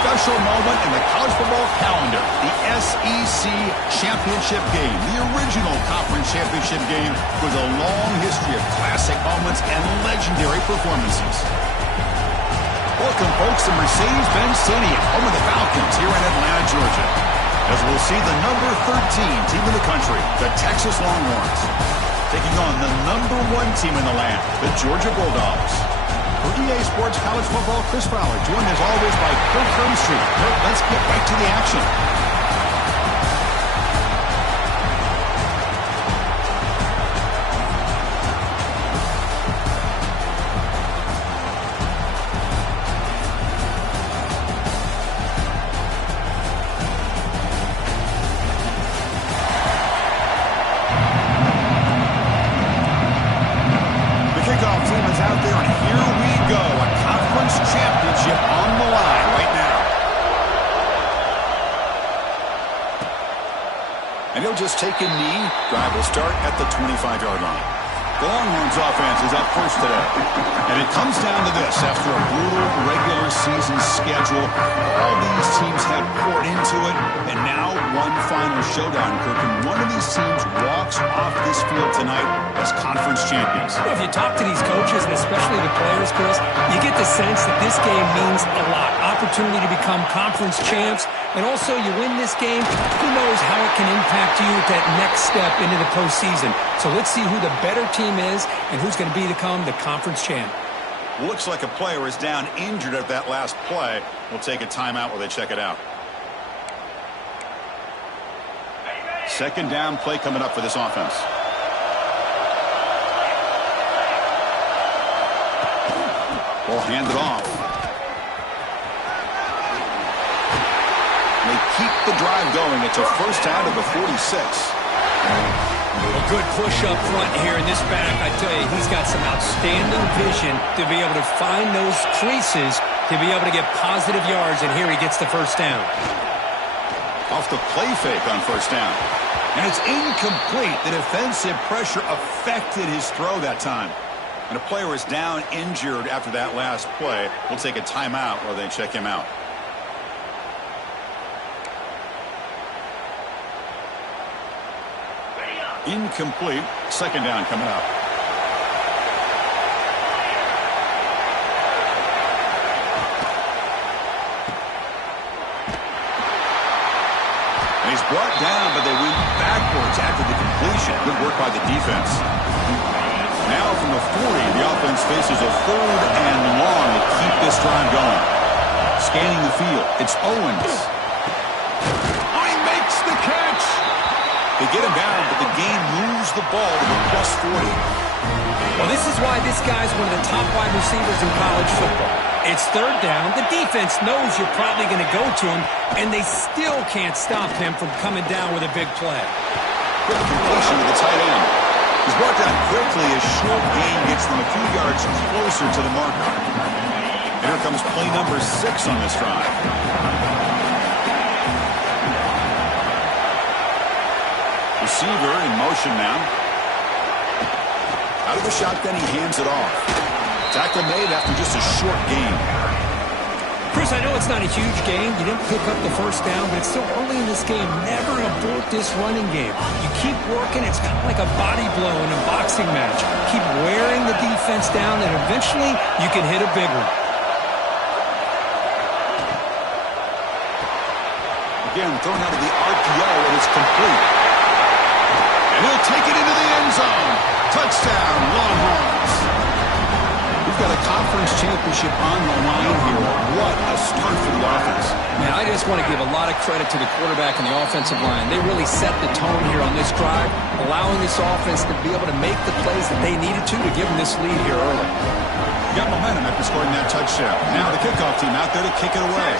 special moment in the college football calendar, the SEC Championship game, the original conference championship game with a long history of classic moments and legendary performances. Welcome, folks, to Mercedes-Benz Stadium, home of the Falcons here in Atlanta, Georgia, as we'll see the number 13 team in the country, the Texas Longhorns, taking on the number 1 team in the land, the Georgia Bulldogs. For EA Sports College Football, Chris Fowler, joined as always by Kirk Hermstreet. Kirk, let's get right to the action. And he'll just take a knee. Drive will start at the 25-yard line. The Longhorns offense is up first today. And it comes down to this. After a brutal regular season schedule, all these teams have poured into it. And now one final showdown, Kirk. And one of these teams walks off this field tonight as conference champions. Well, if you talk to these coaches, and especially the players, Chris, you get the sense that this game means a lot. Opportunity to become conference champs. And also, you win this game, who knows how it can impact you at that next step into the postseason. So let's see who the better team is and who's going to become the conference champ. Looks like a player is down injured at that last play. We'll take a timeout while they check it out. Second down play coming up for this offense. Ball handed off. They keep the drive going. It's a first down to the 46. A good push up front here in this back. I tell you, he's got some outstanding vision to be able to find those creases to be able to get positive yards, and here he gets the first down. Off the play fake on first down. And it's incomplete. The defensive pressure affected his throw that time. And a player is down injured after that last play. We'll take a timeout while they check him out. Incomplete. Second down coming up. And he's brought down, but they went backwards after the completion. Good work by the defense. Now from the 40, the offense faces a third and long to keep this drive going. Scanning the field, it's Owens. Oh, he makes the catch! They get him down, but the game moves the ball to the plus 40. Well, this is why this guy's one of the top wide receivers in college football. It's third down. The defense knows you're probably going to go to him, and they still can't stop him from coming down with a big play. Quick completion to the tight end. He's brought down quickly as short gain gets them a few yards closer to the marker. And here comes play number 6 on this drive. Receiver in motion now. Out of the shotgun, he hands it off. Tackle made after just a short gain. Chris, I know it's not a huge game. You didn't pick up the first down, but it's still early in this game. Never abort this running game. You keep working. It's kind of like a body blow in a boxing match. Keep wearing the defense down, and eventually you can hit a big one. Again, thrown out of the RPO, and it's complete. And he'll take it into the end zone. Touchdown, Longhorns. We've got a conference championship on the line here. What a start for the offense. Man, I just want to give a lot of credit to the quarterback and the offensive line. They really set the tone here on this drive, allowing this offense to be able to make the plays that they needed to give them this lead here early. Got momentum after scoring that touchdown. Now the kickoff team out there to kick it away.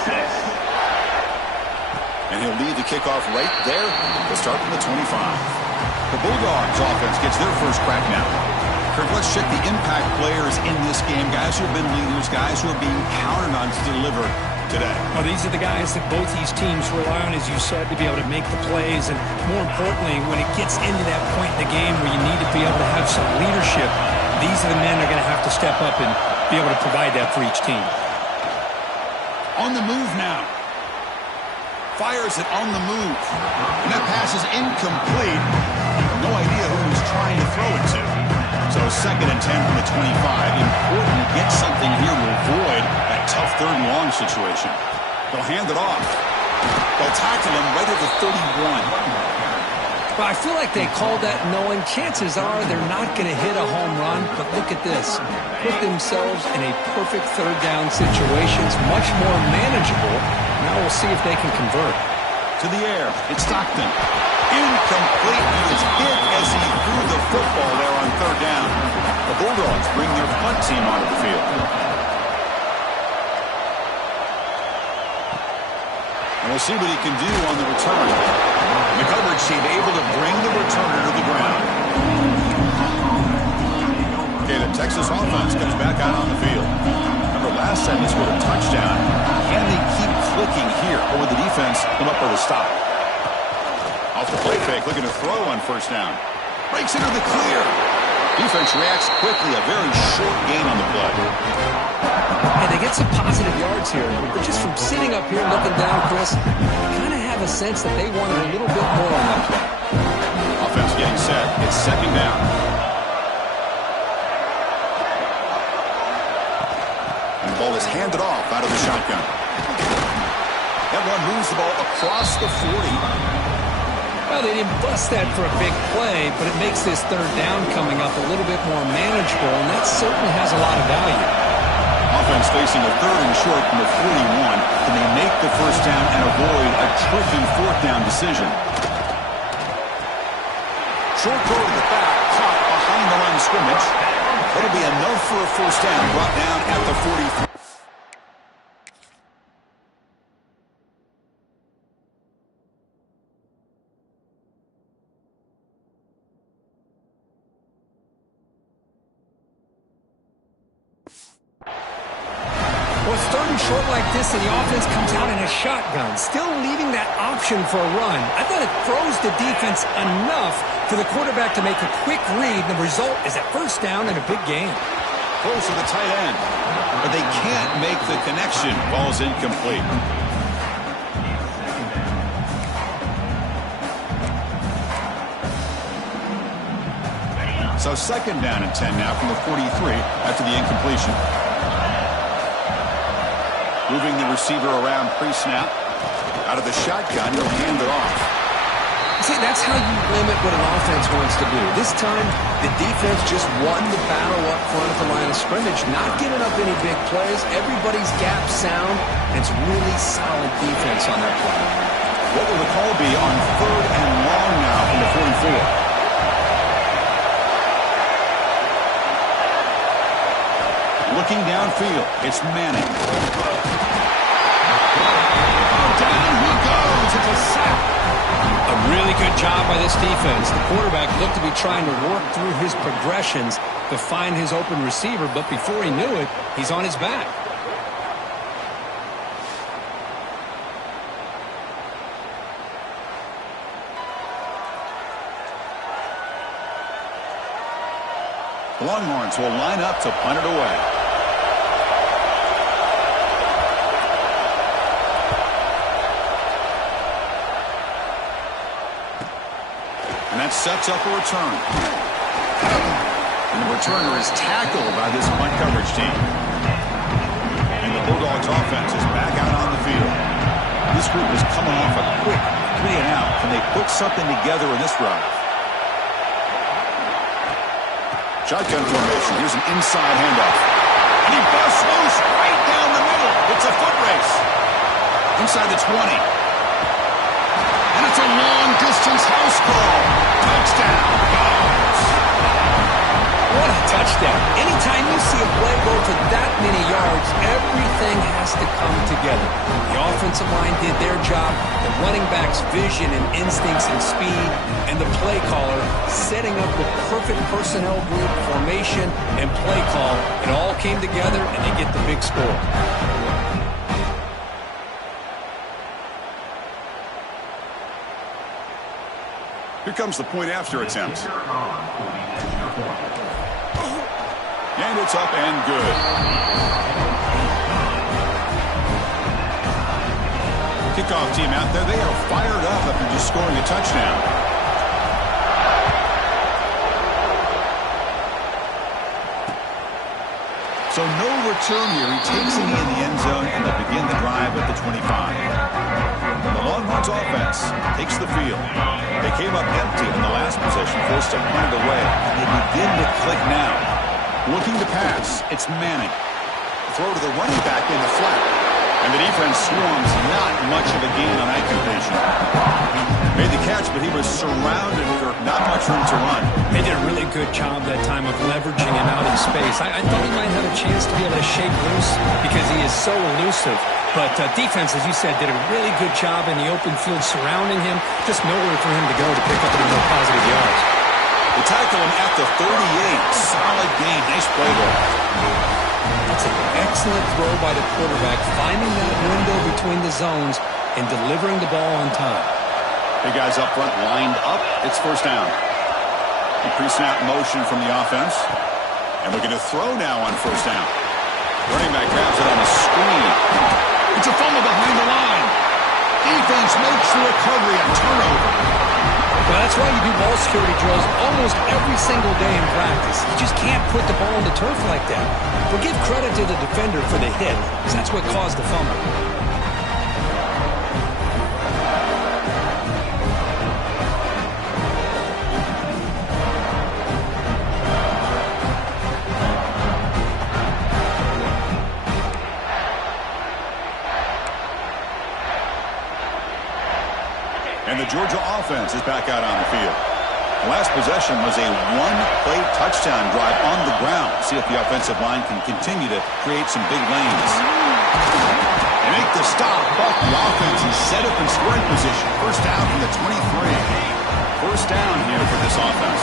And he'll lead the kickoff right there. They'll start from the 25. The Bulldogs offense gets their first crack now. Kirk, let's check the impact players in this game. Guys who have been leaders, guys who are being counted on to deliver today. Well, these are the guys that both these teams rely on, as you said, to be able to make the plays. And more importantly, when it gets into that point in the game where you need to be able to have some leadership, these are the men that are going to have to step up and be able to provide that for each team. On the move now. Fires it on the move. And that pass is incomplete. No idea who he's trying to throw it to. So 2nd and 10 from the 25. Important to get something here to avoid that tough 3rd and long situation. They'll hand it off. They'll tackle him right at the 31. Well, I feel like they called that knowing chances are they're not going to hit a home run. But look at this. Put themselves in a perfect 3rd down situation. It's much more manageable. Now we'll see if they can convert. To the air. It's Stockton. Incomplete. He was hit as he threw the football there on 3rd down. The Bulldogs bring their punt team onto the field. And we'll see what he can do on the return. The coverage team able to bring the returner to the ground. Okay, the Texas offense comes back out on the field. Remember, last time they scored a touchdown. Can they keep clicking here, or will the defense come up with a stop? Off the play fake, looking to throw on 1st down. Breaks into the clear. Defense reacts quickly. A very short gain on the play. And they get some positive yards here. But just from sitting up here looking down, Chris, I kind of have a sense that they wanted a little bit more on that play. Offense getting set. It's 2nd down. And the ball is handed off out of the shotgun. That one moves the ball across the 40. Well, they didn't bust that for a big play, but it makes this 3rd down coming up a little bit more manageable, and that certainly has a lot of value. Offense facing a 3rd and short from the 41. Can they make the 1st down and avoid a tricky 4th down decision? Short throw to the back, caught behind the line of scrimmage. That'll be enough for a 1st down, brought down at the 43. Well, it's 3rd and short like this, and the offense comes out in a shotgun, still leaving that option for a run. I thought it throws the defense enough for the quarterback to make a quick read. The result is a 1st down and a big gain. Close to the tight end, but they can't make the connection. Ball's incomplete. So 2nd down and 10 now from the 43 after the incompletion. Moving the receiver around pre-snap. Out of the shotgun, he'll hand it off. See, that's how you limit what an offense wants to do. This time, the defense just won the battle up front at the line of scrimmage, not giving up any big plays. Everybody's gap sound, and it's really solid defense on that play. What will the call be on 3rd and long now from the 44? Looking downfield, it's Manning. Down he goes. It's a sack. A really good job by this defense. The quarterback looked to be trying to work through his progressions to find his open receiver, but before he knew it, he's on his back. The Longhorns will line up to punt it away. And that sets up a return. And the returner is tackled by this punt coverage team. And the Bulldogs offense is back out on the field. This group is coming off a quick 3 and out. Can they put something together in this drive? Shotgun formation. Here's an inside handoff. And he busts loose right down the middle. It's a foot race. Inside the 20. And it's a long-distance house call. Touchdown, Dogs. What a touchdown. Anytime you see a play go for that many yards, everything has to come together. The offensive line did their job, the running back's vision and instincts and speed, and the play caller setting up the perfect personnel group, formation, and play call. It all came together, and they get the big score. Here comes the point after attempt. And it's up and good. kickoff team out there, they are fired up after just scoring a touchdown. So no return here. He takes it in the end zone, and they'll begin the drive at the 25. The Longhorns offense takes the field. They came up empty in the last possession, forced to punt it away, and they begin to click now. Looking to pass, it's Manning. Throw to the running back in the flat. And the defense swarms, not much of a gain on that completion. Made the catch, but he was surrounded for not much room to run. They did a really good job that time of leveraging him out in space. I thought he might have a chance to be able to shake loose because he is so elusive. But defense, as you said, did a really good job in the open field surrounding him. Just nowhere for him to go to pick up any more positive yards. They tackle him at the 38. Solid gain. Nice play there. That's an excellent throw by the quarterback, finding that window between the zones and delivering the ball on time. Big guys up front lined up. It's first down. Pre-snap motion from the offense. And we're going to throw now on first down. Running back grabs it on the screen. It's a fumble behind the line. Defense makes the recovery, a turnover. Well, that's why you do ball security drills almost every single day in practice. You just can't put the ball on the turf like that. But give credit to the defender for the hit, because that's what caused the fumble. And the Georgia offense is back out on the field. The last possession was a one-play touchdown drive on the ground. See if the offensive line can continue to create some big lanes. They make the stop, but the offense is set up in scoring position. First down from the 23. First down here for this offense.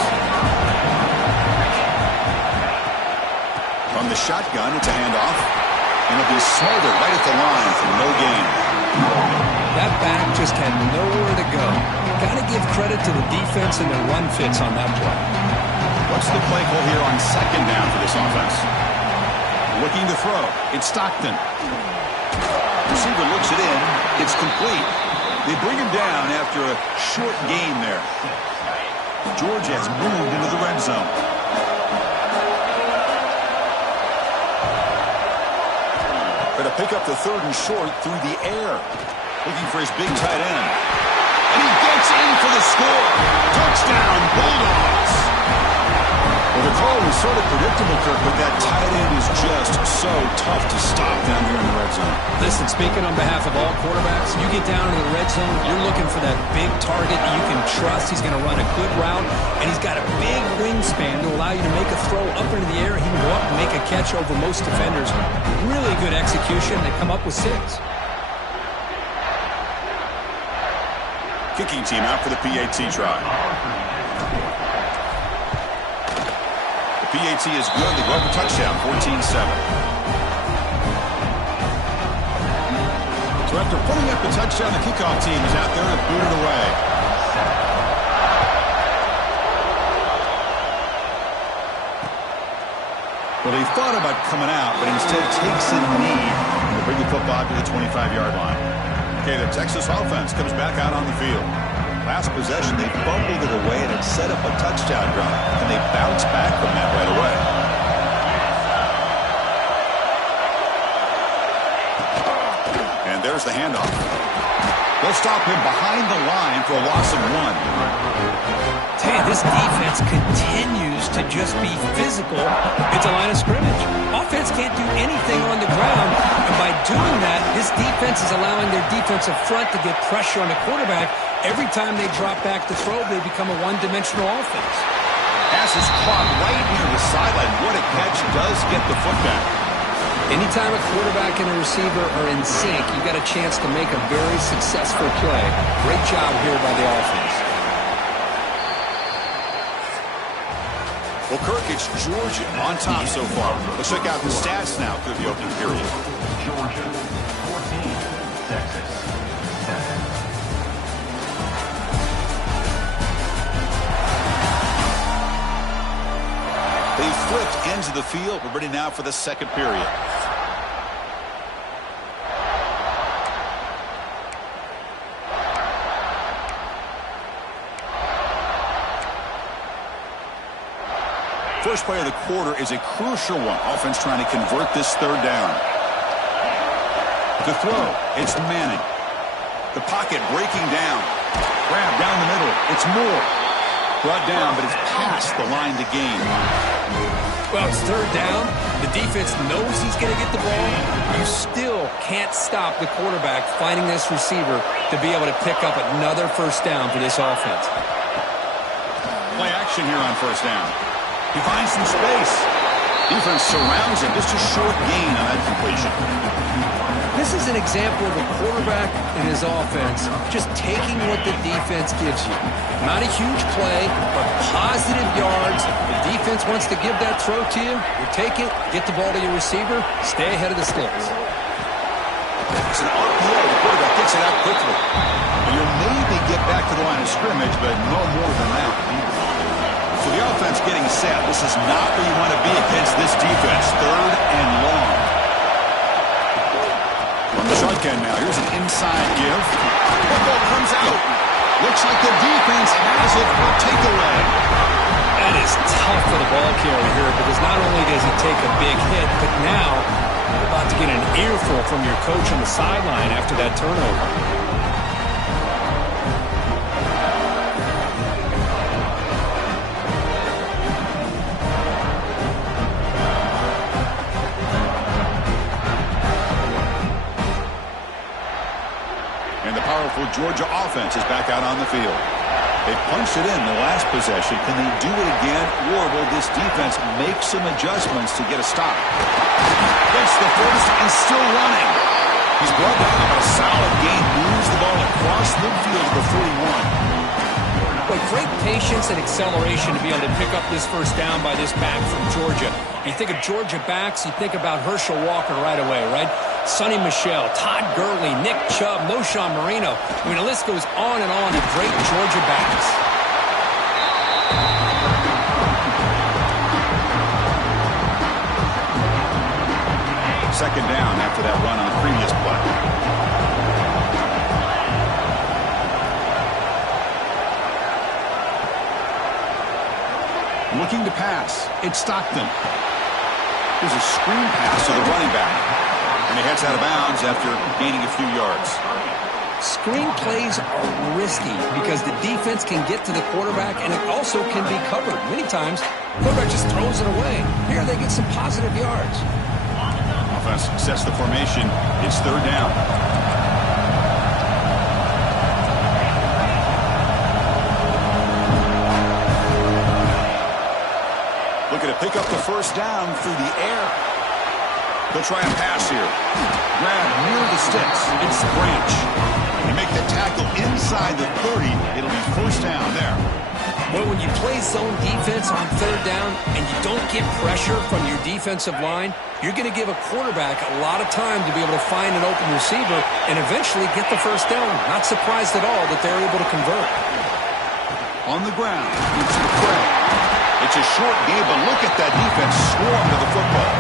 From the shotgun, it's a handoff. And it'll be smothered right at the line for no gain. That back just had nowhere to go. Got to give credit to the defense and their run fits on that play. What's the play call here on second down for this offense? Looking to throw. It's Stockton. Receiver looks it in. It's complete. They bring him down after a short gain there. Georgia has moved into the red zone. Going to pick up the third and short through the air. Looking for his big tight end. And he gets in for the score. Touchdown, Bulldogs. Well, the call was sort of predictable, Kirk, but that tight end is just so tough to stop down here in the red zone. Listen, speaking on behalf of all quarterbacks, you get down into the red zone, you're looking for that big target that you can trust. He's going to run a good route, and he's got a big wingspan to allow you to make a throw up into the air. He can go up and make a catch over most defenders. Really good execution. They come up with 6. Kicking team out for the PAT try. The PAT is good. They go up a touchdown, 14-7. So after putting up the touchdown, the kickoff team is out there to boot it away. Well, he thought about coming out, but instead takes a knee to bring the football to the 25-yard line. Okay, the Texas offense comes back out on the field. Last possession, they fumbled it away, and it set up a touchdown drive, and they bounced back from that right away. And there's the handoff. They'll stop him behind the line for a loss of 1. Tell you, this defense continues to just be physical. It's a line of scrimmage. Offense can't do anything on the ground, and by doing that, this defense is allowing their defensive front to get pressure on the quarterback. Every time they drop back to throw, they become a one-dimensional offense. Pass is caught right near the sideline. What a catch. Does get the foot back. Anytime a quarterback and a receiver are in sync, you got a chance to make a very successful play. Great job here by the offense. Well, Kirk, it's Georgia on top so far. Let's check out the stats now through the opening period. Georgia, 14, Texas, 7. They flipped into the field. We're ready now for the second period. First play of the quarter is a crucial one. Offense trying to convert this third down. The throw, it's Manning. The pocket breaking down. Grab down the middle. It's Moore. Brought down, but it's past the line to gain. Well, it's third down. The defense knows he's going to get the ball. You still can't stop the quarterback finding this receiver to be able to pick up another first down for this offense. Play action here on first down. He finds some space. Defense surrounds him. Just a short gain on that completion. This is an example of a quarterback and his offense just taking what the defense gives you. Not a huge play, but positive yards. The defense wants to give that throw to you. You take it, get the ball to your receiver, stay ahead of the sticks. It's an RPO. The quarterback gets it out quickly. You'll maybe get back to the line of scrimmage, but no more than that. So the offense getting set. This is not where you want to be against this defense. Third and long. From the shotgun now. Here's an inside give. Football comes out. Looks like the defense has it for takeaway. That is tough for the ball carrier here because not only does he take a big hit, but now you're about to get an earful from your coach on the sideline after that turnover. Georgia offense is back out on the field. They punched it in the last possession. Can they do it again, or will this defense make some adjustments to get a stop? Gets the first and still running. He's brought down about a solid gain. Moves the ball across midfield to the 41. But great patience and acceleration to be able to pick up this first down by this back from Georgia. You think of Georgia backs, you think about Herschel Walker right away, right? Sonny Michel, Todd Gurley, Nick Chubb, Moshawn Marino. I mean, the list goes on and on of great Georgia backs. Second down after that run on the previous play. Looking to pass. It's Stockton. There's a screen pass to the running back. And he heads out of bounds after gaining a few yards. Screen plays are risky because the defense can get to the quarterback and it also can be covered. Many times, the quarterback just throws it away. Here they get some positive yards. Offense sets the formation. It's third down. Looking to pick up the first down through the air. They'll try and pass here. Grab near the sticks. It's Branch. They make the tackle inside the 30. It'll be first down there. Well, when you play zone defense on third down and you don't get pressure from your defensive line, you're going to give a quarterback a lot of time to be able to find an open receiver and eventually get the first down. Not surprised at all that they're able to convert. On the ground, it's McCray. It's a short game, but look at that defense swarm to the football.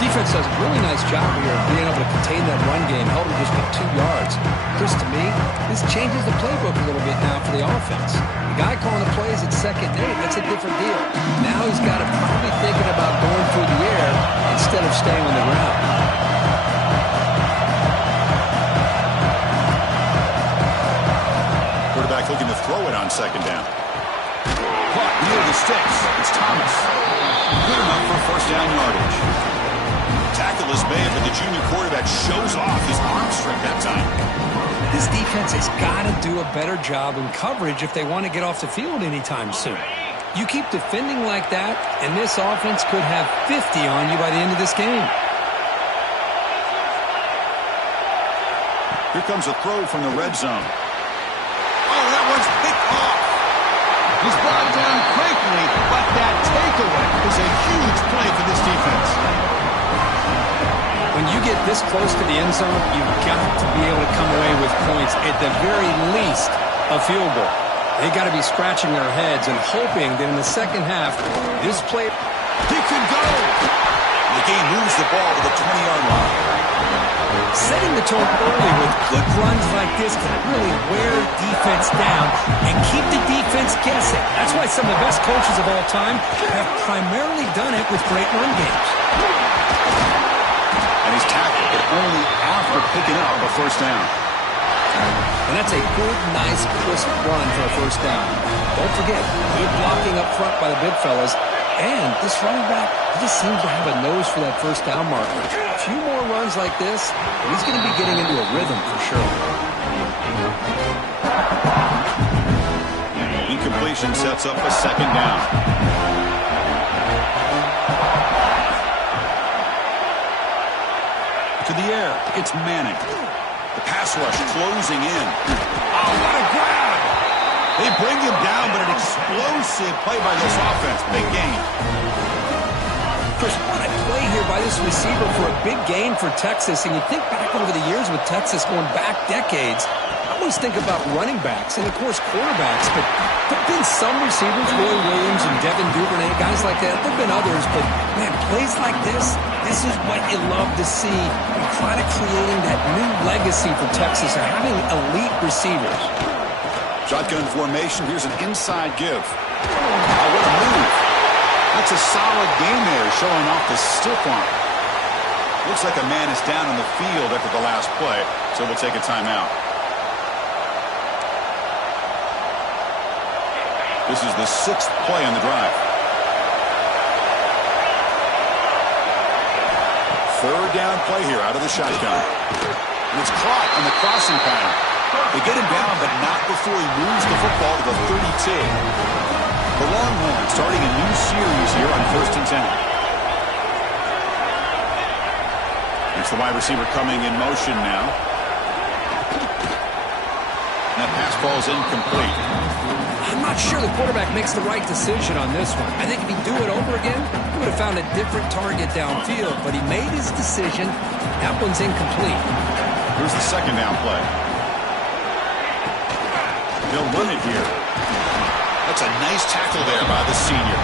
Defense does a really nice job here of being able to contain that run game, held him just to 2 yards. Chris, to me, this changes the playbook a little bit now for the offense. The guy calling the plays at second and 8, that's a different deal. Now he's got to probably thinking about going through the air instead of staying on the ground. Quarterback looking to throw it on second down. Caught near the sticks. It's Thomas. Good enough for first down yardage. Tackle is made, but the junior quarterback shows off his arm strength that time. This defense has got to do a better job in coverage if they want to get off the field anytime soon. You keep defending like that, and this offense could have 50 on you by the end of this game. Here comes a throw from the red zone. Oh, that one's picked off. He's brought down quickly, but that takeaway is a huge play for this defense. When you get this close to the end zone, you've got to be able to come away with points, at the very least, a field goal. They got to be scratching their heads and hoping that in the second half, this play... He can go! The game moves the ball to the 20-yard line. Setting the tone early with good runs like this can really wear defense down and keep the defense guessing. That's why some of the best coaches of all time have primarily done it with great run games. And he's tackled, but only after picking up a first down. And that's a good, nice, crisp run for a first down. Don't forget, good blocking up front by the big fellas. And this running back, he just seems to have a nose for that first down marker. A few more runs like this, he's going to be getting into a rhythm for sure. Incompletion sets up a second down. To the air, it's Manning. The pass rush closing in. Oh, what a grab! They bring him down, but an explosive play by this offense. Big gain. Chris, what a play here by this receiver for a big gain for Texas. And you think back over the years with Texas going back decades, I always think about running backs and, of course, quarterbacks. But there have been some receivers, Roy Williams and Devin Duvernay, guys like that. There have been others, but, man, plays like this is what you love to see. You're kind of creating that new legacy for Texas of having elite receivers. Shotgun formation. Here's an inside give. Oh, what a move. That's a solid game there, showing off the stiff arm. Looks like a man is down in the field after the last play, so we'll take a timeout. This is the 6th play on the drive. Third down play here out of the shotgun. And it's caught on the crossing pattern. They get him down, but not before he moves the football to the 32. The Longhorns starting a new series here on 1st and 10. It's the wide receiver coming in motion now. And that pass ball is incomplete. I'm not sure the quarterback makes the right decision on this one. I think if he'd do it over again, he would have found a different target downfield. But he made his decision. That one's incomplete. Here's the second down play. They'll run it here. That's a nice tackle there by the senior.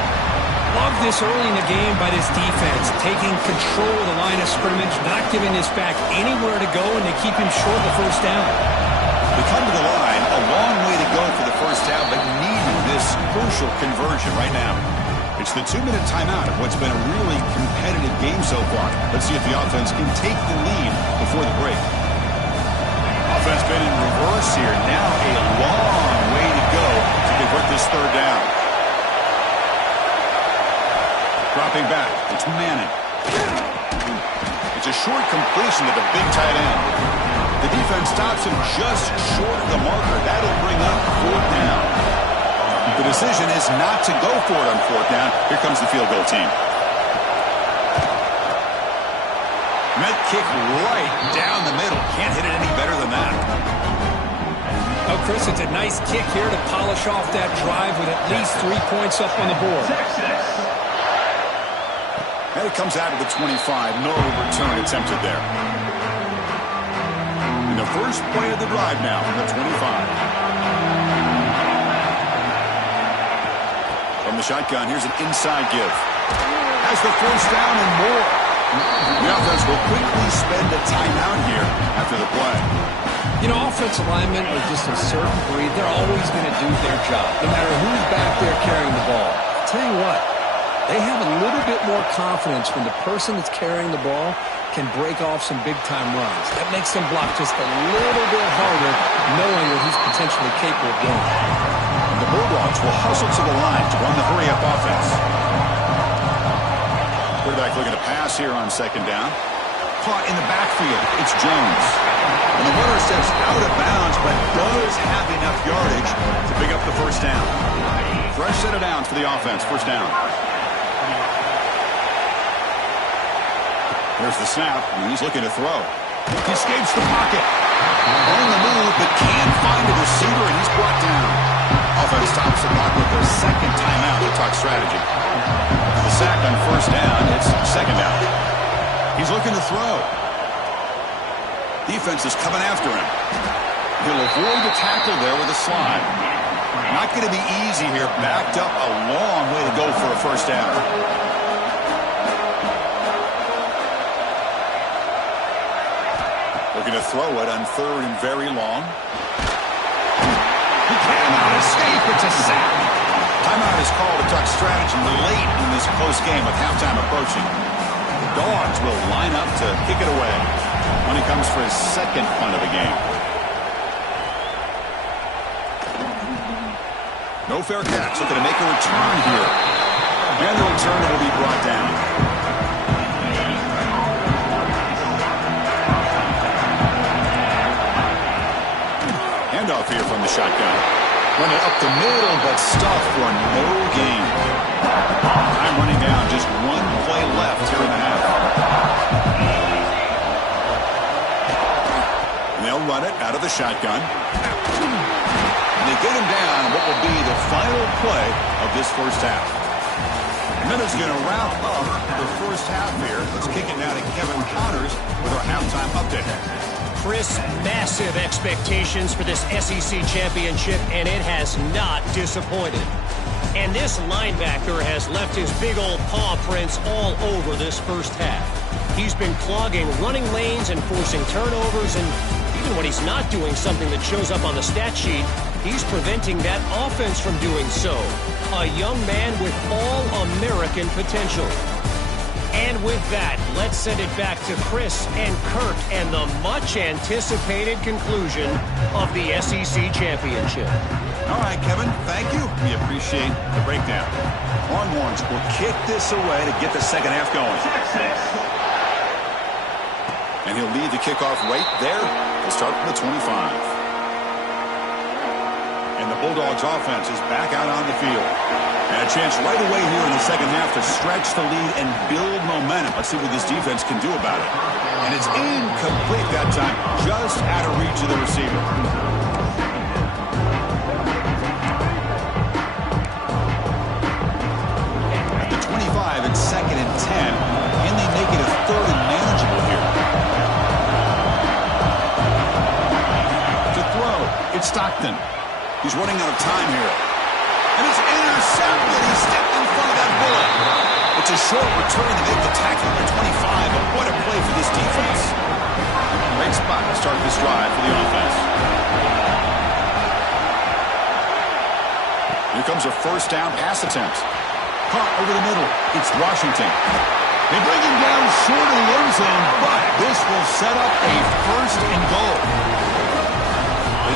Love this early in the game by this defense, taking control of the line of scrimmage, not giving this back anywhere to go, and they keep him short of the first down. They come to the line, a long way to go for the first down, but needing this crucial conversion right now. It's the 2-minute timeout of what's been a really competitive game so far. Let's see if the offense can take the lead before the break. Offense been in reverse here. Now a long way to go to convert this third down. Dropping back, it's Manning. It's a short completion to the big tight end. The defense stops him just short of the marker. That'll bring up 4th down. The decision is not to go for it on 4th down. Here comes the field goal team. Net kick right down the middle. Can't hit it any better than that. Oh, Chris, it's a nice kick here to polish off that drive with at least 3 points up on the board. And it comes out of the 25. No return attempted there. And the first play of the drive now from the 25. From the shotgun, here's an inside give. Has the first down and more. The offense will quickly spend a timeout here after the play. You know, offensive linemen are just a certain breed. They're always going to do their job, no matter who's back there carrying the ball. I'll tell you what, they have a little bit more confidence when the person that's carrying the ball can break off some big-time runs. That makes them block just a little bit harder, knowing what he's potentially capable of doing. And the Bulldogs will hustle to the line to run the hurry-up offense. Quarterback looking to pass here on second down. Caught in the backfield. It's Jones. And the runner steps out of bounds, but does have enough yardage to pick up the first down. Fresh set of downs for the offense. First down. There's the snap, and he's looking to throw. He escapes the pocket. On the move, but can't find a receiver, and he's brought down. Offense stops the clock with their second timeout to talk strategy. The sack on first down, it's second down. He's looking to throw. Defense is coming after him. He'll avoid the tackle there with a slide. Not going to be easy here. Backed up a long way to go for a first down. Looking to throw it on 3rd and very long. He cannot escape. It's a sack. Timeout is called to talk strategy late in this close game with halftime approaching. The Dogs will line up to kick it away when he comes for his 2nd punt of the game. No fair catch. Looking to make a return here. And the return will be brought down. Handoff here from the shotgun. Run it up the middle, but stuffed for no gain. Time running down. Just 1 play left here in the half. And they'll run it out of the shotgun. And they get him down what will be the final play of this first half. And then it's going to wrap up the first half here. Let's kick it now to Kevin Connors with our halftime update. Chris, massive expectations for this SEC championship, and it has not disappointed. And this linebacker has left his big old paw prints all over this first half. He's been clogging running lanes and forcing turnovers, and even when he's not doing something that shows up on the stat sheet, he's preventing that offense from doing so. A young man with all-American potential. And with that, let's send it back to Chris and Kirk and the much-anticipated conclusion of the SEC Championship. All right, Kevin, thank you. We appreciate the breakdown. Longhorns will kick this away to get the second half going. And he'll lead the kickoff right there. He'll start from the 25. And the Bulldogs offense is back out on the field. And a chance right away here in the second half to stretch the lead and build momentum. Let's see what this defense can do about it. And it's incomplete that time, just out of reach of the receiver. At the 25, it's 2nd and 10. And they make it a 3rd and manageable here. To throw, it's Stockton. He's running out of time here. And it's intercepted. He stepped in front of that bullet. It's a short return to make the tackle at the 25, but what a play for this defense. Great spot to start this drive for the offense. Here comes a first down pass attempt. Caught over the middle. It's Washington. They bring him down short of the end zone, but this will set up a 1st and goal.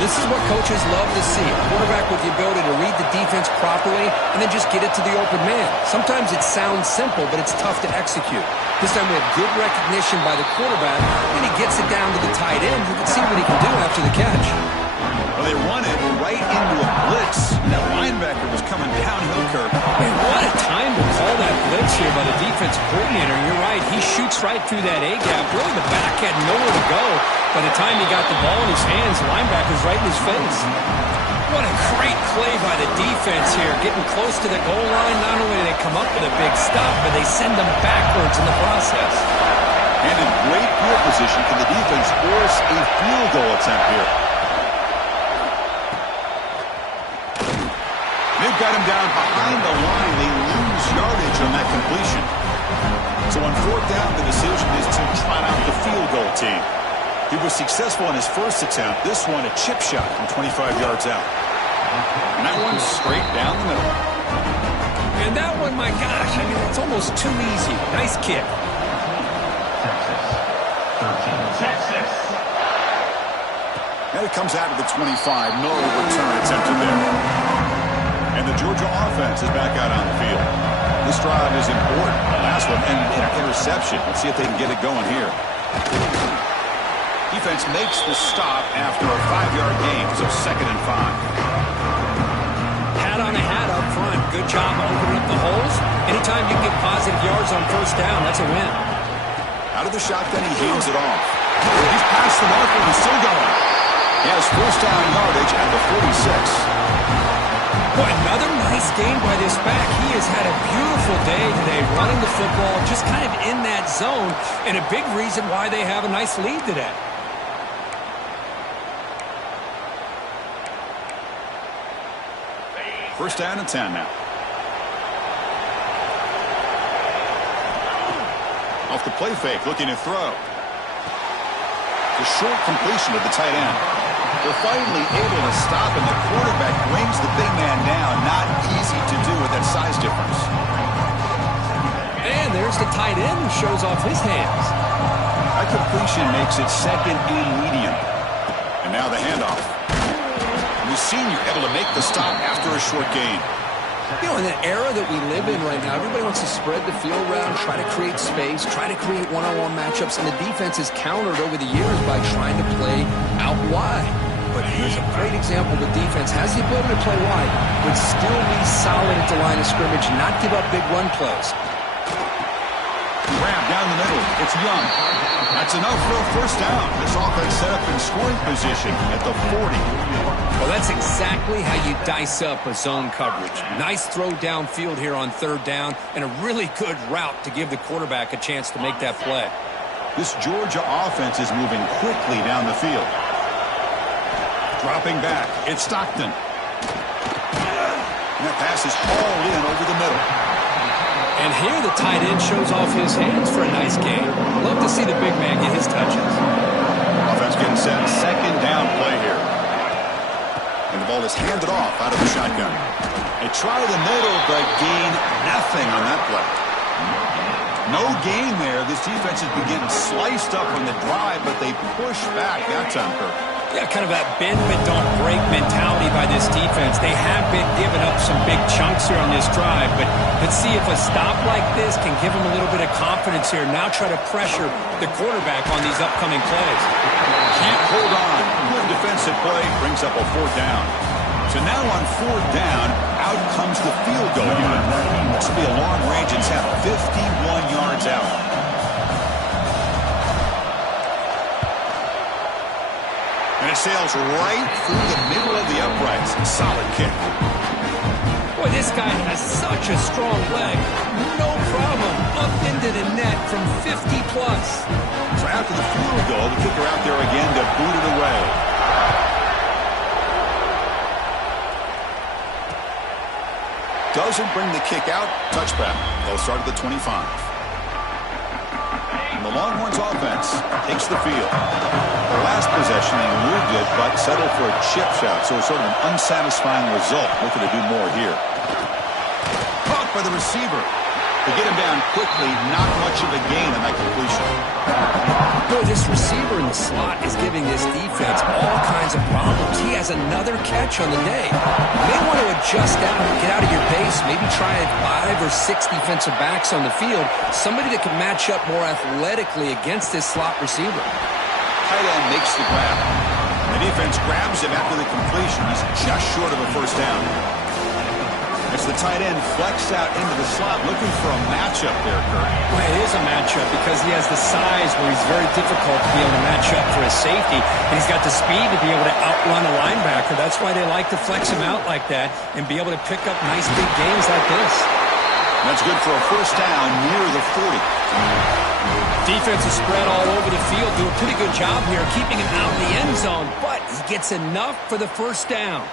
This is what coaches love to see. A quarterback with the ability to read the defense properly and then just get it to the open man. Sometimes it sounds simple, but it's tough to execute. This time we have good recognition by the quarterback, and he gets it down to the tight end who can see what he can do after the catch. Well, they run it right into a blitz. That linebacker was coming downhill, Kirk. Man, what a time to call that blitz here by the defense coordinator. You're right. He shoots right through that A-gap. Really, the back had nowhere to go. By the time he got the ball in his hands, the linebacker's right in his face. What a great play by the defense here. Getting close to the goal line, not only do they come up with a big stop, but they send them backwards in the process. And in great field position, can the defense force a field goal attempt here? They've got him down behind the line. They lose yardage on that completion. So on 4th down, the decision is to trot out the field goal team. He was successful in his first attempt. This one, a chip shot from 25 yards out. And that one's straight down the middle. And that one, my gosh, I mean, it's almost too easy. Nice kick. Texas. And it comes out of the 25. No return attempted there. And the Georgia offense is back out on the field. This drive is important. The last one ended in an interception. Let's see if they can get it going here. Defense makes the stop after a 5-yard gain, so 2nd and 5. Hat on a hat up front. Good job opening up the holes. Anytime you can get positive yards on 1st down, that's a win. Out of the shotgun, he hands it off. He's past the marker and he's still going. He has 1st down yardage at the 46. Boy, another nice game by this back. He has had a beautiful day today running the football, just kind of in that zone, and a big reason why they have a nice lead today. First down and 10 now. Off the play fake, looking to throw. The short completion of the tight end. They're finally able to stop, and the quarterback brings the big man down. Not easy to do with that size difference. And there's the tight end who shows off his hands. That completion makes it second and medium. And now the handoff. The senior able to make the stop after a short gain. You know, in the era that we live in right now, everybody wants to spread the field around, try to create space, try to create one-on-one matchups, and the defense has countered over the years by trying to play out wide. But here's a great example. The defense has the ability to play wide, but still be solid at the line of scrimmage, not give up big run plays. Grab down the middle. It's Young. That's enough for a first down. This offense set up in scoring position at the 40. Well, that's exactly how you dice up a zone coverage. Nice throw downfield here on third down, and a really good route to give the quarterback a chance to make that play. This Georgia offense is moving quickly down the field. Dropping back. It's Stockton. And that pass is hauled in over the middle. And here the tight end shows off his hands for a nice gain. Love to see the big man get his touches. Offense getting set. Second down play here. And the ball is handed off out of the shotgun. They try the middle, but gain nothing on that play. No gain there. This defense has been getting sliced up on the drive, but they push back that time, Kirk. Yeah, kind of that bend but don't break mentality by this defense. They have been giving up some big chunks here on this drive, but let's see if a stop like this can give them a little bit of confidence here. Now try to pressure the quarterback on these upcoming plays. Can't hold on. Good defensive play brings up a fourth down. So now on fourth down, out comes the field goal unit. This will be a long range attempt, 51 yards out. And it sails right through the middle of the uprights. Solid kick. Boy, this guy has such a strong leg. No problem. Up into the net from 50+. So after the field goal, the kicker out there again to boot it away. Doesn't bring the kick out. Touchback. They'll start at the 25. And the Longhorns offense takes the field. The last possession, they moved it, but settled for a chip shot, so it's sort of an unsatisfying result. Looking to do more here. Caught by the receiver. They get him down quickly, not much of a gain on that completion. Boy, this receiver in the slot is giving this defense all kinds of problems. He has another catch on the day. You may want to adjust out, get out of your base, maybe try 5 or 6 defensive backs on the field, somebody that can match up more athletically against this slot receiver. Tight end makes the grab. The defense grabs him after the completion. He's just short of a first down. As the tight end flex out into the slot, looking for a matchup there, Kurt. Well, it is a matchup because he has the size where he's very difficult to be able to match up for his safety, and he's got the speed to be able to outrun a linebacker. That's why they like to flex him out like that and be able to pick up nice big gains like this. That's good for a first down near the 40. Defense is spread all over the field, do a pretty good job here keeping him out in the end zone, but he gets enough for the first down.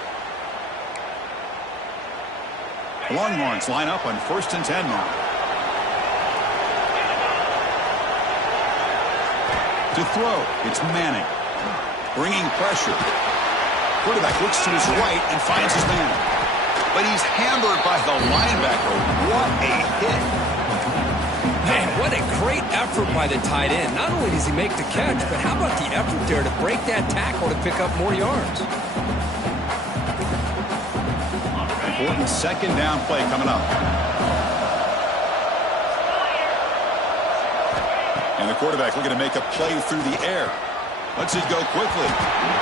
Longhorns line up on 1st and 10 now. To throw, it's Manning. Bringing pressure. Quarterback looks to his right and finds his man. But he's hammered by the linebacker. What a hit. Man, what a great effort by the tight end. Not only does he make the catch, but how about the effort there to break that tackle to pick up more yards? Important second down play coming up. And the quarterback looking to make a play through the air. Lets it go quickly.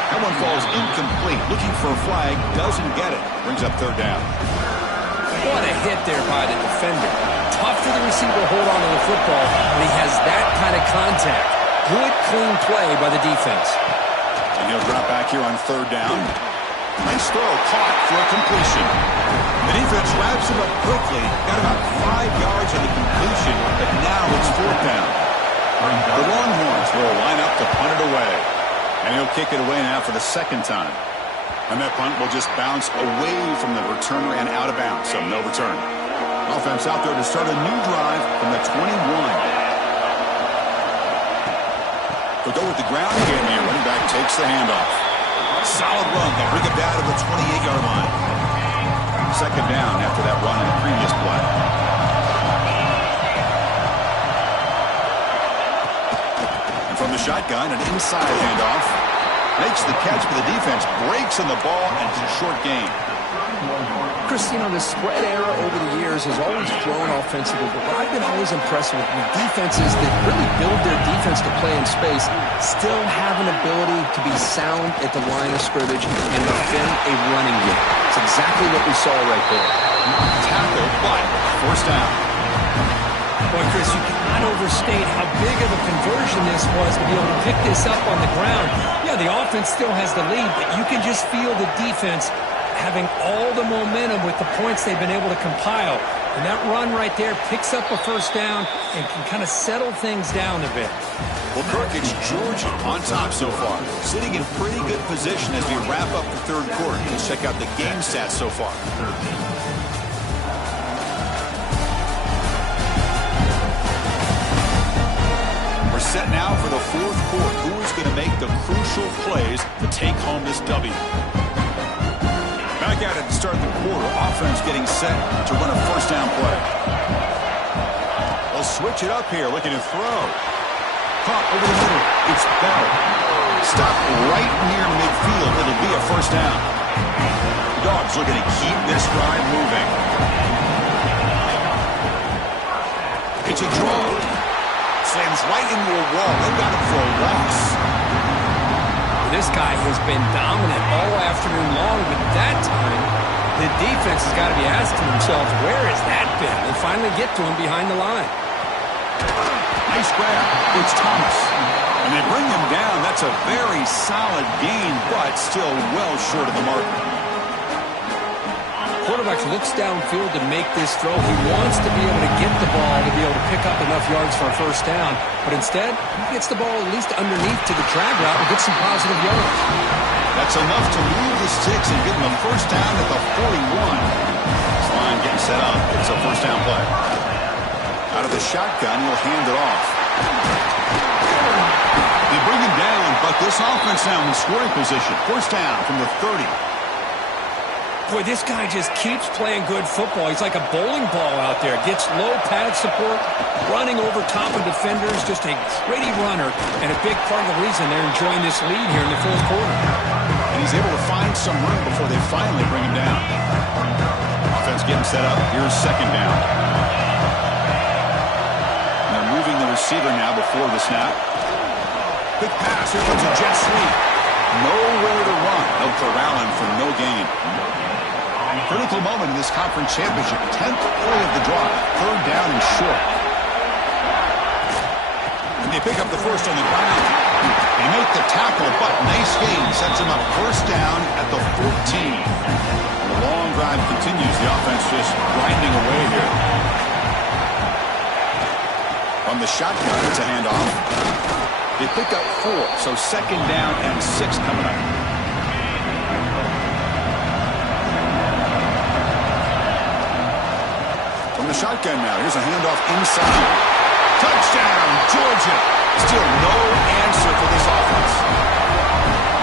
That one falls incomplete. Looking for a flag. Doesn't get it. Brings up third down. What a hit there by the defender. Tough for the receiver to hold on to the football when he has that kind of contact. Good, clean play by the defense. And he'll drop back here on third down. Nice throw, caught for a completion. The defense wraps him up quickly. Got about 5 yards on the completion, but now it's fourth down. The Longhorns will line up to punt it away. And he'll kick it away now for the second time. And that punt will just bounce away from the returner and out of bounds, so no return. Offense out there to start a new drive from the 21. They'll go with the ground game here. Running back takes the handoff. Solid run. They'll bring it down to the 28-yard line. Second down after that run in the previous play. And from the shotgun, an inside handoff. Makes the catch, but the defense breaks on the ball, and it's a short gain. Chris, you know, the spread era over the years has always grown offensively, but what I've been always impressed with defenses that really build their defense to play in space still have an ability to be sound at the line of scrimmage and defend a running game. It's exactly what we saw right there. Tackle, but first down. Boy, Chris, you cannot overstate how big of a conversion this was to be able to pick this up on the ground. Yeah, the offense still has the lead, but you can just feel the defense having all the momentum with the points they've been able to compile. And that run right there picks up a first down and can kind of settle things down a bit. Well, Kirk, it's Georgia on top so far. Sitting in pretty good position as we wrap up the third quarter. Let's check out the game stats so far. We're set now for the fourth quarter. Who is going to make the crucial plays to take home this W? Back at it to start the quarter. Offense getting set to run a first down play. They'll switch it up here, looking to throw. Caught over the middle. It's Bell. Stopped right near midfield. It'll be a first down. Dogs looking to keep this drive moving. It's a draw. Slams right into a wall. They've got him for a loss. This guy has been dominant all afternoon long, but that time, the defense has got to be asking themselves, where has that been? They finally get to him behind the line. Nice grab. It's Thomas. And they bring him down. That's a very solid gain, but still well short of the mark. Quarterback looks downfield to make this throw. He wants to be able to get the ball to be able to pick up enough yards for a first down, but instead, he gets the ball at least underneath to the drag route and gets some positive yards. That's enough to move the sticks and give him a first down at the 41. This line getting set up. It's a first down play. Out of the shotgun, he'll hand it off. They bring him down, but this offense now in scoring position. First down from the 30. Boy, this guy just keeps playing good football. He's like a bowling ball out there. Gets low pad support, running over top of defenders. Just a gritty runner, and a big part of the reason they're enjoying this lead here in the fourth quarter. And he's able to find some room before they finally bring him down. Offense getting set up. Here's second down. And they're moving the receiver now before the snap. Quick pass. Here comes a jet sweep. Nowhere to run. They'll corral him for no gain. Critical moment in this conference championship. 10th play of the drive. Third down and short. And they pick up the first on the ground. They make the tackle, but nice gain. Sets him up first down at the 14. And the long drive continues. The offense just grinding away here. On the shotgun, it's a handoff. They pick up 4, so second down and 6 coming up. From the shotgun now, here's a handoff inside. Touchdown, Georgia. Still no answer for this offense.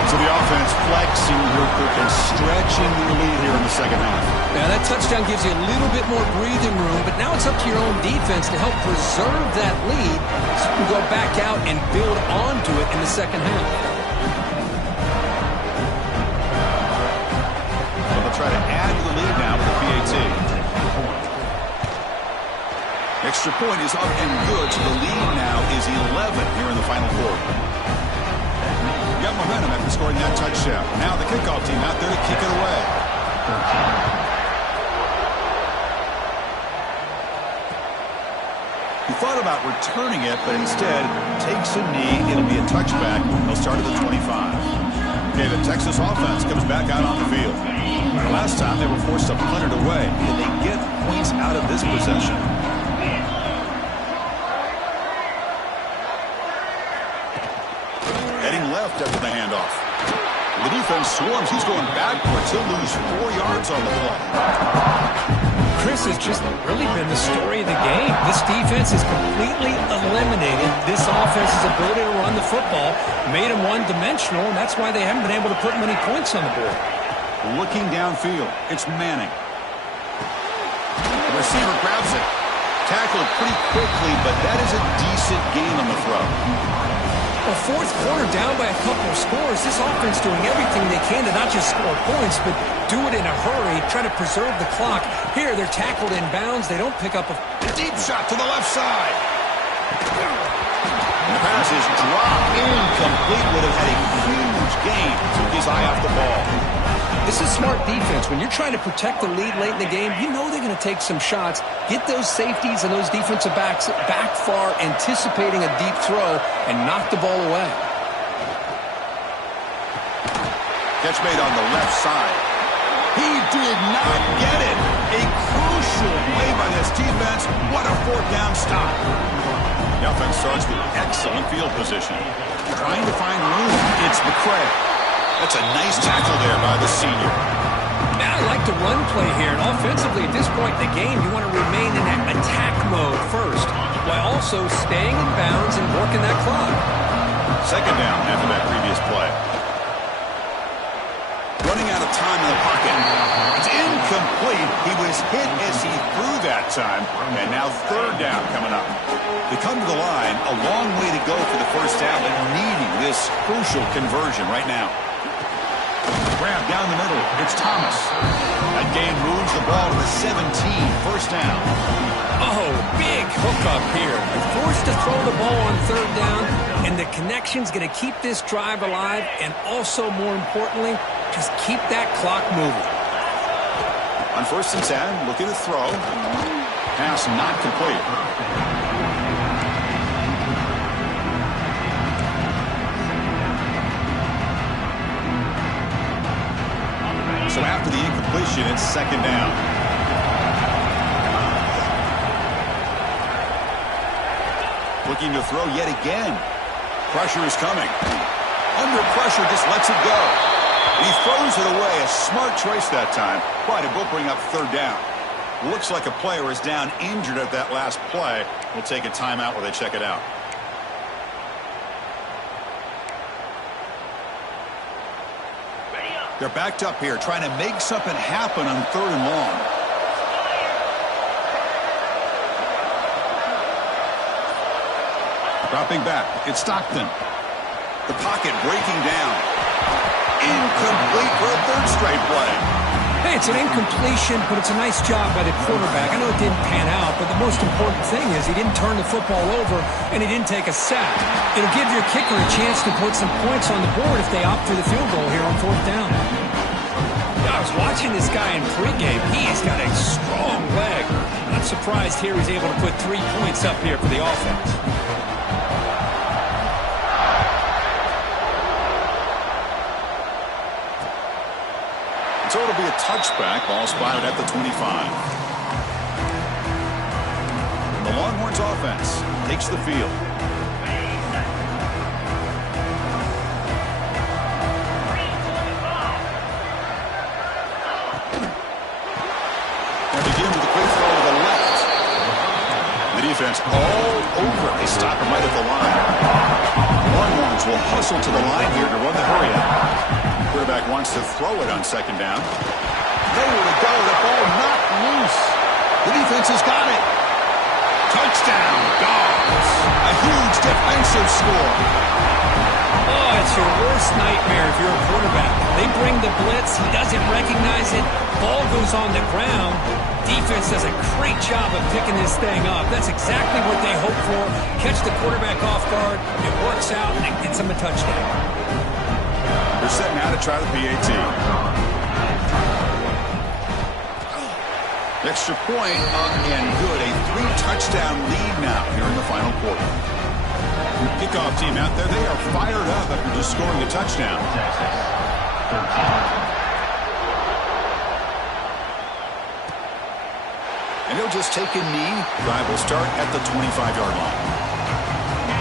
So the offense flexing real quick and stretching their lead here in the second half. Now that touchdown gives you a little bit more breathing room, but now it's up to your own defense to help preserve that lead so you can go back out and build onto it in the second half. Well, they'll try to add to the lead now with the PAT. Extra point is up and good, so the lead now is 11 here in the final quarter. Got momentum after scoring that touchdown. Now the kickoff team out there to kick it away. He thought about returning it, but instead takes a knee. It'll be a touchback. They'll start at the 25. Okay, the Texas offense comes back out on the field. Last time they were forced to punt it away. Can they get points out of this possession? Heading left after the handoff. The defense swarms. He's going backwards. He'll lose 4 yards on the play. Chris, has just really been the story of the game. This defense has completely eliminated this offense's ability to run the football, made them one-dimensional, and that's why they haven't been able to put many points on the board. Looking downfield, it's Manning. The receiver grabs it. Tackled pretty quickly, but that is a decent gain on the throw. Well, fourth quarter down by a couple of scores. This offense doing everything they can to not just score points, but do it in a hurry, try to preserve the clock. Here, they're tackled in bounds. They don't pick up a deep shot to the left side. The pass is dropped incomplete. Would have had a huge gain. Took his eye off the ball. This is smart defense. When you're trying to protect the lead late in the game, you know they're going to take some shots, get those safeties and those defensive backs back far, anticipating a deep throw, and knock the ball away. Catch made on the left side. He did not get it. A crucial play by this defense. What a fourth down stop. The offense starts with excellent field position. Trying to find room. It's McCray. That's a nice tackle there by the senior. Now I like the run play here, and offensively at this point in the game, you want to remain in that attack mode first, while also staying in bounds and working that clock. Second down after that previous play. Running out of time in the pocket. It's incomplete. He was hit as he threw that time, and now third down coming up. They come to the line, a long way to go for the first down, and needing this crucial conversion right now. Grab down the middle. It's Thomas. That gain moves the ball to the 17. First down. Oh, big hookup here. They're forced to throw the ball on third down, and the connection's going to keep this drive alive, and also, more importantly, just keep that clock moving. On first and 10, looking to throw. Pass not complete. So after the incompletion, it's second down. Looking to throw yet again. Pressure is coming. Under pressure, just lets it go. He throws it away. A smart choice that time. But it will bring up third down. Looks like a player is down injured at that last play. We'll take a timeout while they check it out. They're backed up here, trying to make something happen on third and long. Dropping back, it's Stockton. The pocket breaking down. Incomplete for a third straight play. Hey, it's an incompletion, but it's a nice job by the quarterback. I know it didn't pan out, but the most important thing is he didn't turn the football over, and he didn't take a sack. It'll give your kicker a chance to put some points on the board if they opt for the field goal here on fourth down. I was watching this guy in pregame. He's got a strong leg. Not surprised here he's able to put 3 points up here for the offense. So it'll be a touchback. Ball spotted at the 25. And the Longhorns offense takes the field. They begin with a quick throw to the left. The defense all over. They stop him right at the line. Longhorns will hustle to the line here to run the hurry up. Quarterback wants to throw it on second down. Nowhere to go. The ball knocked loose. The defense has got it. Touchdown, Dogs. A huge defensive score. Oh, it's your worst nightmare if you're a quarterback. They bring the blitz. He doesn't recognize it. Ball goes on the ground. Defense does a great job of picking this thing up. That's exactly what they hope for. Catch the quarterback off guard. It works out, and it gets them a touchdown. They're setting out to try the PAT. Extra point up and good. A 3-touchdown lead now here in the final quarter. Kickoff team out there. They are fired up after just scoring a touchdown. And they'll just take a knee. Drive will start at the 25-yard line.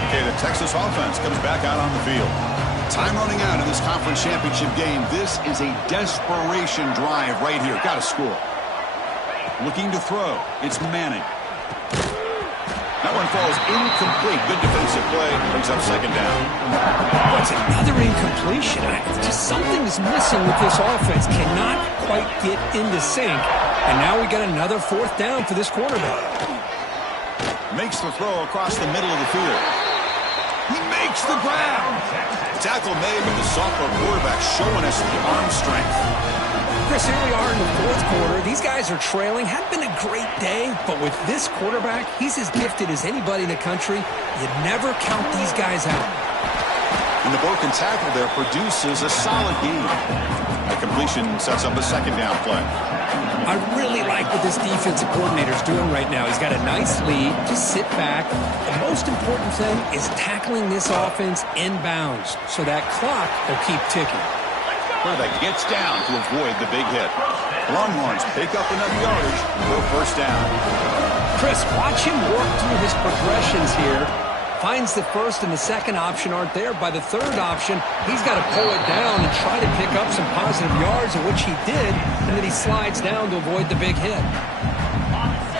Okay, the Texas offense comes back out on the field. Time running out in this conference championship game. This is a desperation drive right here. Got to score. Looking to throw. It's Manning. That one falls incomplete. Good defensive play. Brings up second down. What's another incompletion? Just something's missing with this offense. Cannot quite get into sync. And now we got another fourth down for this quarterback. Makes the throw across the middle of the field. He makes the grab. Tackle made, but the sophomore quarterback showing us the arm strength. Chris, here we are in the fourth quarter. These guys are trailing. Hadn't been a great day, but with this quarterback, he's as gifted as anybody in the country. You never count these guys out. And the broken tackle there produces a solid gain. That completion sets up a second down play. I really like what this defensive coordinator's doing right now. He's got a nice lead. Just sit back. The most important thing is tackling this offense inbounds so that clock will keep ticking. Quarterback gets down to avoid the big hit. Longhorns pick up enough yardage for a first down. Chris, watch him work through his progressions here. Finds the first and the second option aren't there. By the third option, he's got to pull it down and try to pick up some positive yards, of which he did, and then he slides down to avoid the big hit.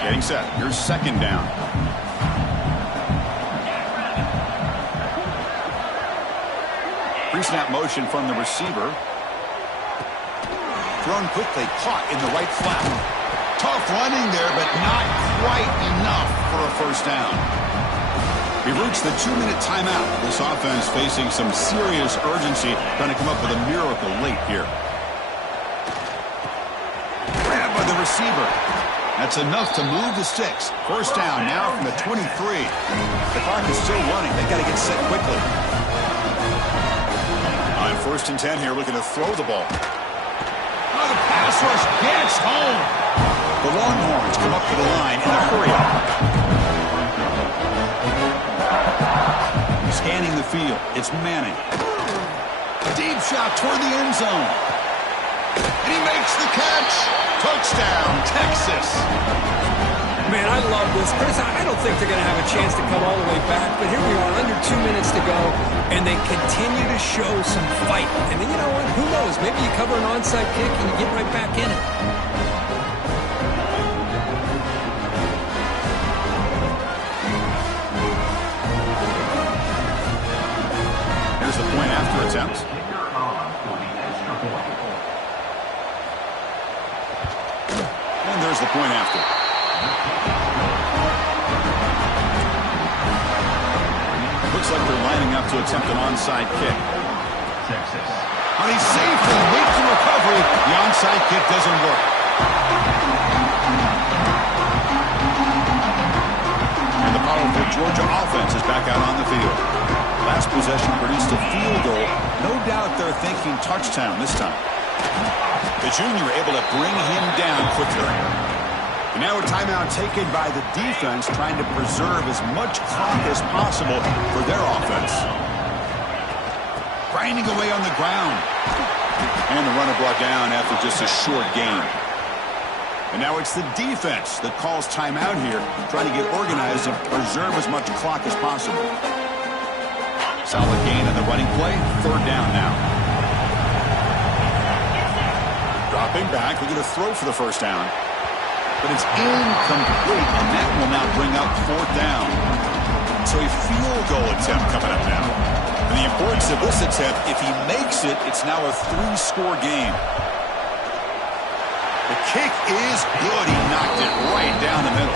Getting set. Here's second down. Pre-snap motion from the receiver. Thrown quickly, caught in the right flat. Tough running there, but not quite enough for a first down. We've reached the 2-minute timeout. This offense facing some serious urgency, trying to come up with a miracle late here. Grabbed by the receiver. That's enough to move the sticks. First down now from the 23. The clock is still running. They got to get set quickly. On 1st and 10 here, looking to throw the ball. Oh, the pass rush gets home. The Longhorns come up to the line in a hurry-up. Scanning the field, it's Manning. Deep shot toward the end zone. And he makes the catch. Touchdown, Texas. Man, I love this. Chris, I don't think they're going to have a chance to come all the way back, but here we are, under 2 minutes to go, and they continue to show some fight. And then, you know what? Who knows? Maybe you cover an onside kick and you get right back in it. Here's the point after attempt. And there's the point after. Looks like they're lining up to attempt an onside kick. Texas. And he safely makes the recovery. The onside kick doesn't work. And the powerful Georgia offense is back out on the field. Last possession produced a field goal. No doubt they're thinking touchdown this time. The junior able to bring him down quickly. And now a timeout taken by the defense, trying to preserve as much clock as possible for their offense. Grinding away on the ground. And the runner brought down after just a short gain. And now it's the defense that calls timeout here, trying to get organized and preserve as much clock as possible. Solid gain on the running play. Third down now. Dropping back, we're going to throw for the first down. But it's incomplete, and that will now bring up fourth down. So a field goal attempt coming up now. And the importance of this attempt, if he makes it, it's now a 3-score game. The kick is good. He knocked it right down the middle.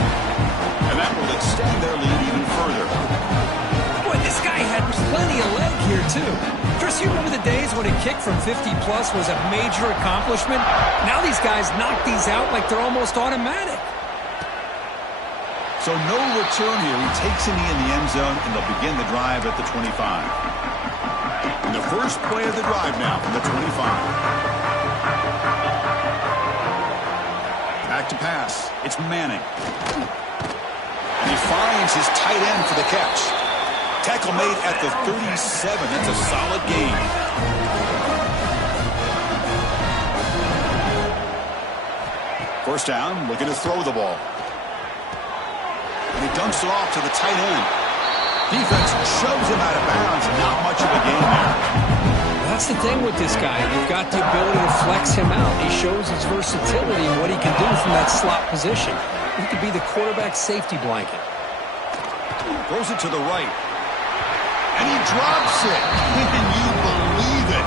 And that will extend their lead even further. Boy, this guy had plenty of leg here, too. Chris, you remember the days when a kick from 50-plus was a major accomplishment? Now these guys knock these out like they're almost automatic. So no return here. He takes a knee in the end zone, and they'll begin the drive at the 25. And the first play of the drive now from the 25. Back to pass. It's Manning. And he finds his tight end for the catch. Tackle made at the 37. That's a solid gain. First down, looking to throw the ball. And he dumps it off to the tight end. Defense shoves him out of bounds. Not much of a gain there. That's the thing with this guy. You've got the ability to flex him out. He shows his versatility and what he can do from that slot position. He could be the quarterback's safety blanket. Throws it to the right. And he drops it. Can you believe it?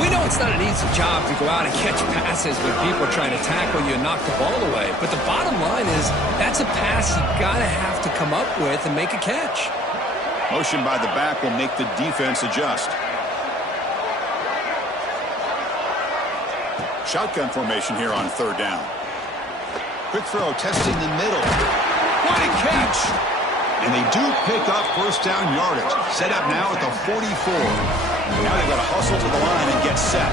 We know it's not an easy job to go out and catch passes when people are trying to tackle you and knock the ball away. But the bottom line is that's a pass you got to have to come up with and make a catch. Motion by the back will make the defense adjust. Shotgun formation here on third down. Quick throw, testing the middle. What a catch! And they do pick up first down yardage. Set up now at the 44. Now they've got to hustle to the line and get set.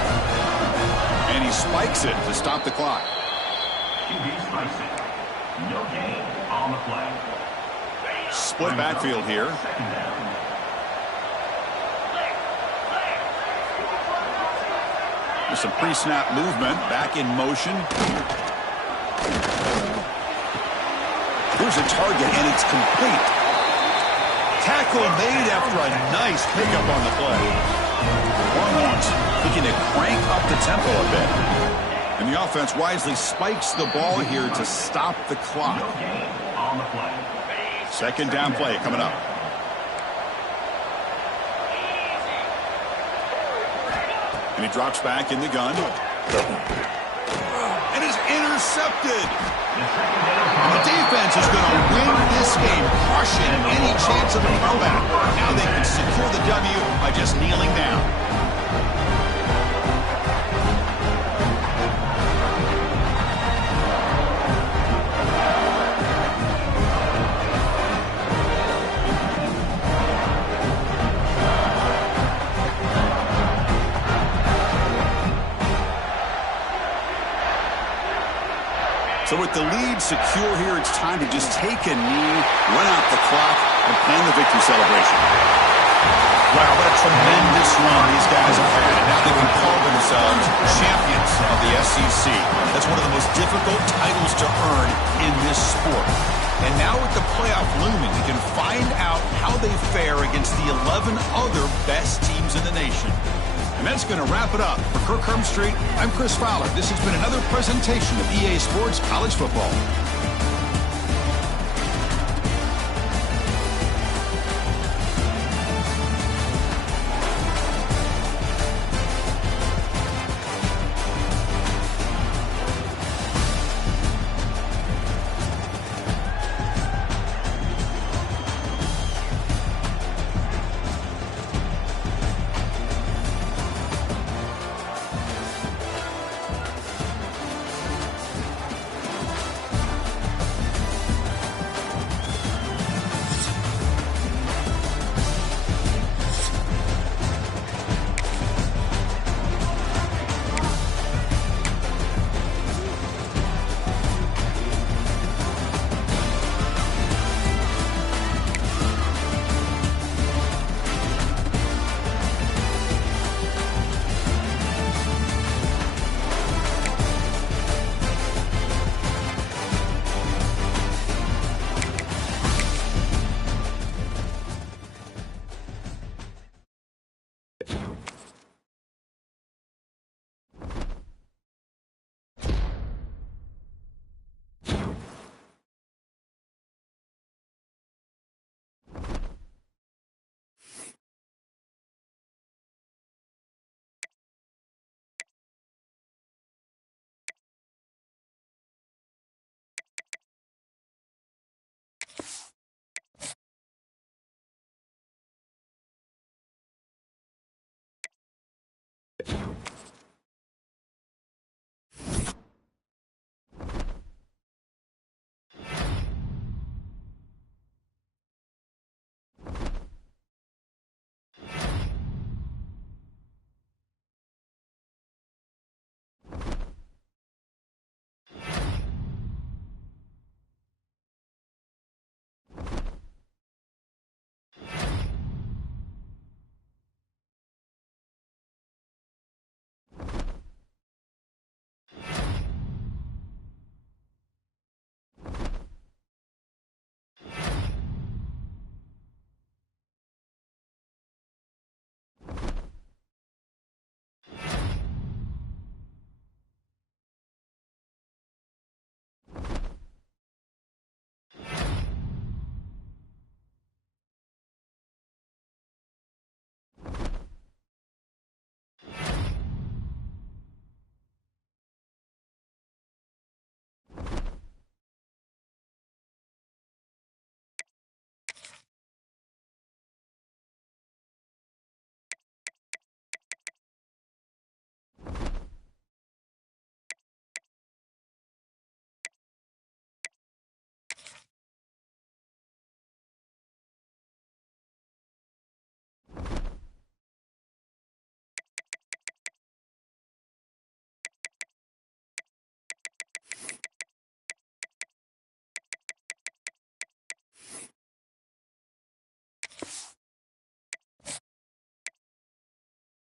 And he spikes it to stop the clock. QB spikes it. No gain on the play. Split backfield here. Second down. There's some pre-snap movement. Back in motion. Here's a target, and it's complete. Tackle made after a nice pickup on the play. Longhorns looking to crank up the tempo a bit. And the offense wisely spikes the ball here to stop the clock. No gain on the play. Second down play coming up. And he drops back in the gun. And is intercepted. The defense is going to win this game, crushing any chance of a comeback. Now they can secure the W by just kneeling down. So with the lead secure here, it's time to just take a knee, run out the clock, and plan the victory celebration. Wow, what a tremendous run these guys have had. And now they can call themselves champions of the SEC. That's one of the most difficult titles to earn in this sport. And now with the playoff looming, we can find out how they fare against the 11 other best teams in the nation. And that's going to wrap it up. For Kirk Hermstreet, I'm Chris Fowler. This has been another presentation of EA Sports College Football.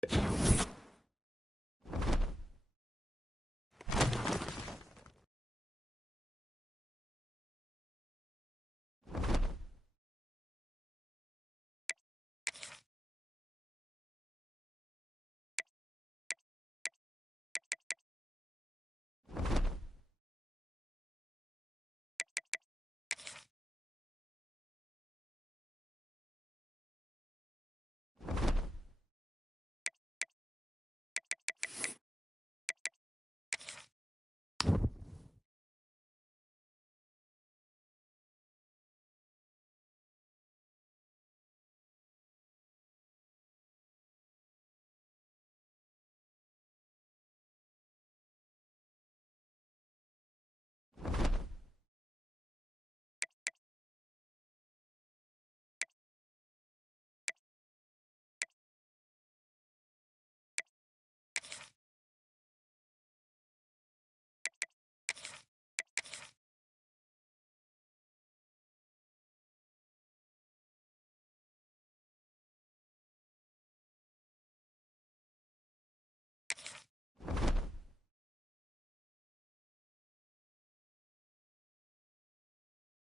it.